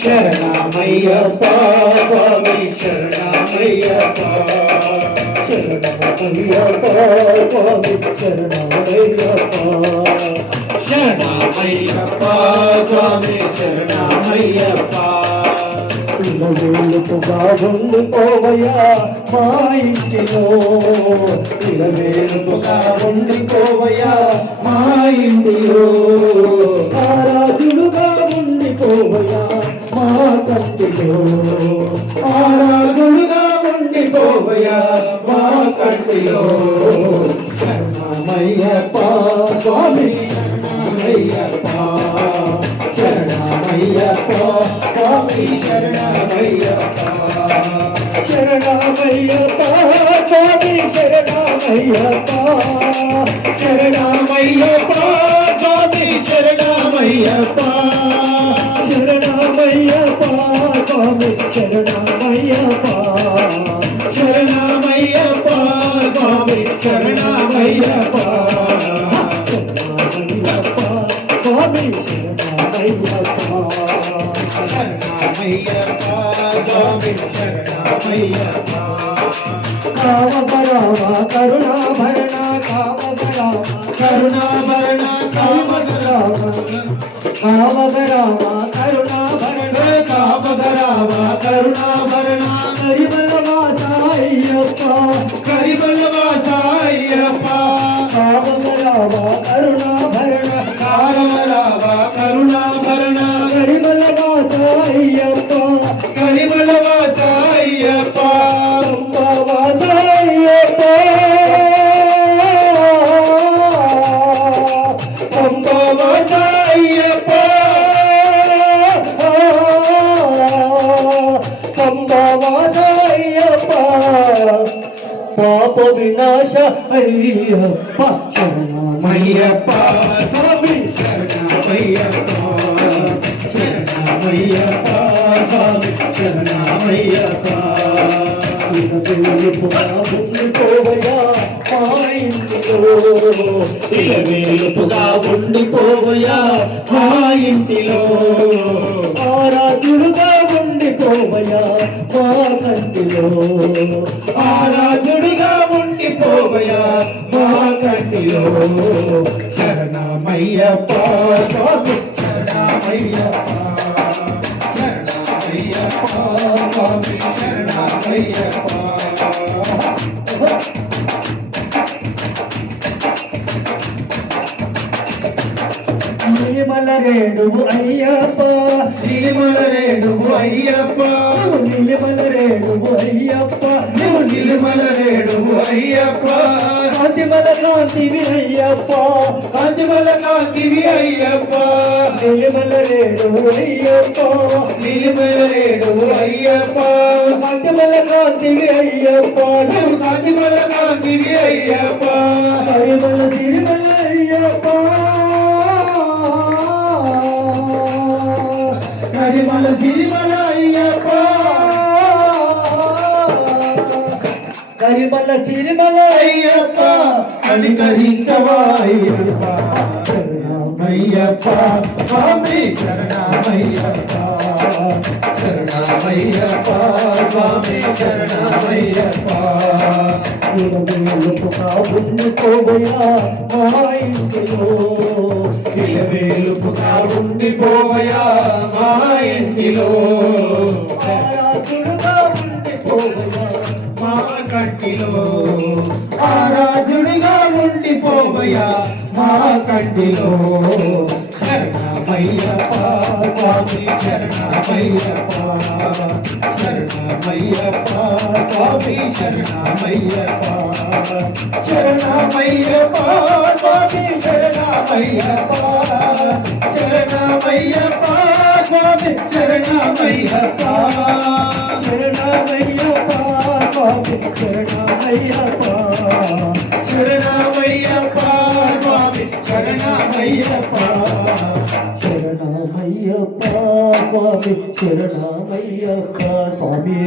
శరణమయ్యప్ప స్వామి శరణమయ్యప్ప శరణమయ్యప్ప స్వామి శరణమయ్యప్ప శరణమయ్యప్ప స్వామి శరణమయ్యప్ప ఇలవేలుపుగా ఉండిపోవయ్యా మా ఇంటిలో ఇలవేలుపుగా ఉండిపోవయ్యా మా ఇంటిలో ఆరాధుడుగా ఉండిపోవయ్యా మా కంటిలో ఆరాధుడుగా ఉండిపోవయ్యా మా కంటిలో శరణమయ్యప్ప స్వామి శరణమయ్యప్ప శరణమయ్యప్ప స్వామి శరణమయ్యప్ప శరణమయ్యప్ప స్వామి శరణమయ్యప్ప శరణమయ్యప్ప స్వామి శరణమయ్యప్ప శరణమయ్యప్ప స్వామి శరణమయ్యప్ప శరణమయ్యప్ప స్వామి శరణమయ్యప్ప స్వామి శరణమయ్యప్ప శరణమయ్యప్ప స్వామి శరణమయ్యప్ప కామభరణ కరుణాభరణ కామభరణ కరుణాభరణ కామభరణ కామభరణ కరుణాభరణ కామభరణ కరుణాభరణ కరిబలవాస అయ్యప్ప కరిబలవాస అయ్యప్ప కామభరణ కరుణాభరణ కామభరణ కరుణాభరణ కరిబలవాస అయ్యప్ప కరిబలవాస అయ్యప్ప వాస అయ్యప్ప వాస అయ్యప్ప వాస అయ్యప్ప పాప వినాశ అయ్యప్ప శరణమయ్యప్ప స్వామి శరణమయ్యప్ప శరణమయ్యప్ప స్వామి శరణమయ్యప్ప ఇలవేలుపుగా ఉండిపోవయ్యా మా ఇంటిలో ఇలవేలుపుగా ఉండిపోవయ్యా మా ఇంటిలో ఆరాధుడుగా ఉండిపోవయ్యా మా కంటిలో ఆరాధుడిగా ఉండిపోవయ్యా మా కంటిలో శరణమయ్యప్ప స్వామి శరణమయ్యప్ప శరణమయ్యప్ప స్వామి శరణమయ్యప్ప నిలిమలరేడువు అయ్యప్ప నిలిమలరేడువు అయ్యప్ప నిలిమలరేడువు అయ్యప్ప నువ్వు నిలిమలరేడువు అయ్యప్ప కాంతిమల కాంతివి అయ్యప్ప కాంతిమల కాంతివి అయ్యప్ప నిలిమలరేడువు అయ్యప్ప నిలిమలరేడువు అయ్యప్ప కాంతిమల కాంతివి అయ్యప్ప నువ్వు కాంతిమల కాంతివి అయ్యప్ప హరిమల తిరుమల అయ్యప్ప కరిమల సిరిమల అయ్యప్ప కరిమల సిరిమల అయ్యప్ప కనికరించవా అయ్యప్ప శరణమయ్యప్ప స్వామి శరణమయ్యప్ప శరణమయ్యప్ప స్వామి శరణమయ్యప్ప ఇలవేలుపుగా ఉండిపోవయ్యా మా ఇంటిలో ఇలవేలుపుగా ఉండిపోవయ్యా మా ఇంటిలో ఆరాధుడుగా ఉండిపోవయ్యా మా కంటిలో ఆరాధుడిగా ఉండిపోవయ్యా మా కంటిలో శరణమయ్యప్ప స్వామి శరణమయ్యప్ప శరణమయ్యప్ప స్వామి శరణమయ్యప్ప శరణమయ్యప్ప స్వామి శరణమయ్యప్ప శరణమయ్యప్ప స్వామి శరణమయ్యప్ప శరణమయ్యప్ప స్వామి శరణమయ్యప్ప శరణమయ్యప్ప స్వామి శరణమయ్యప్ప శరణమయ్యప్ప స్వామి శరణమయ్యప్ప స్వామి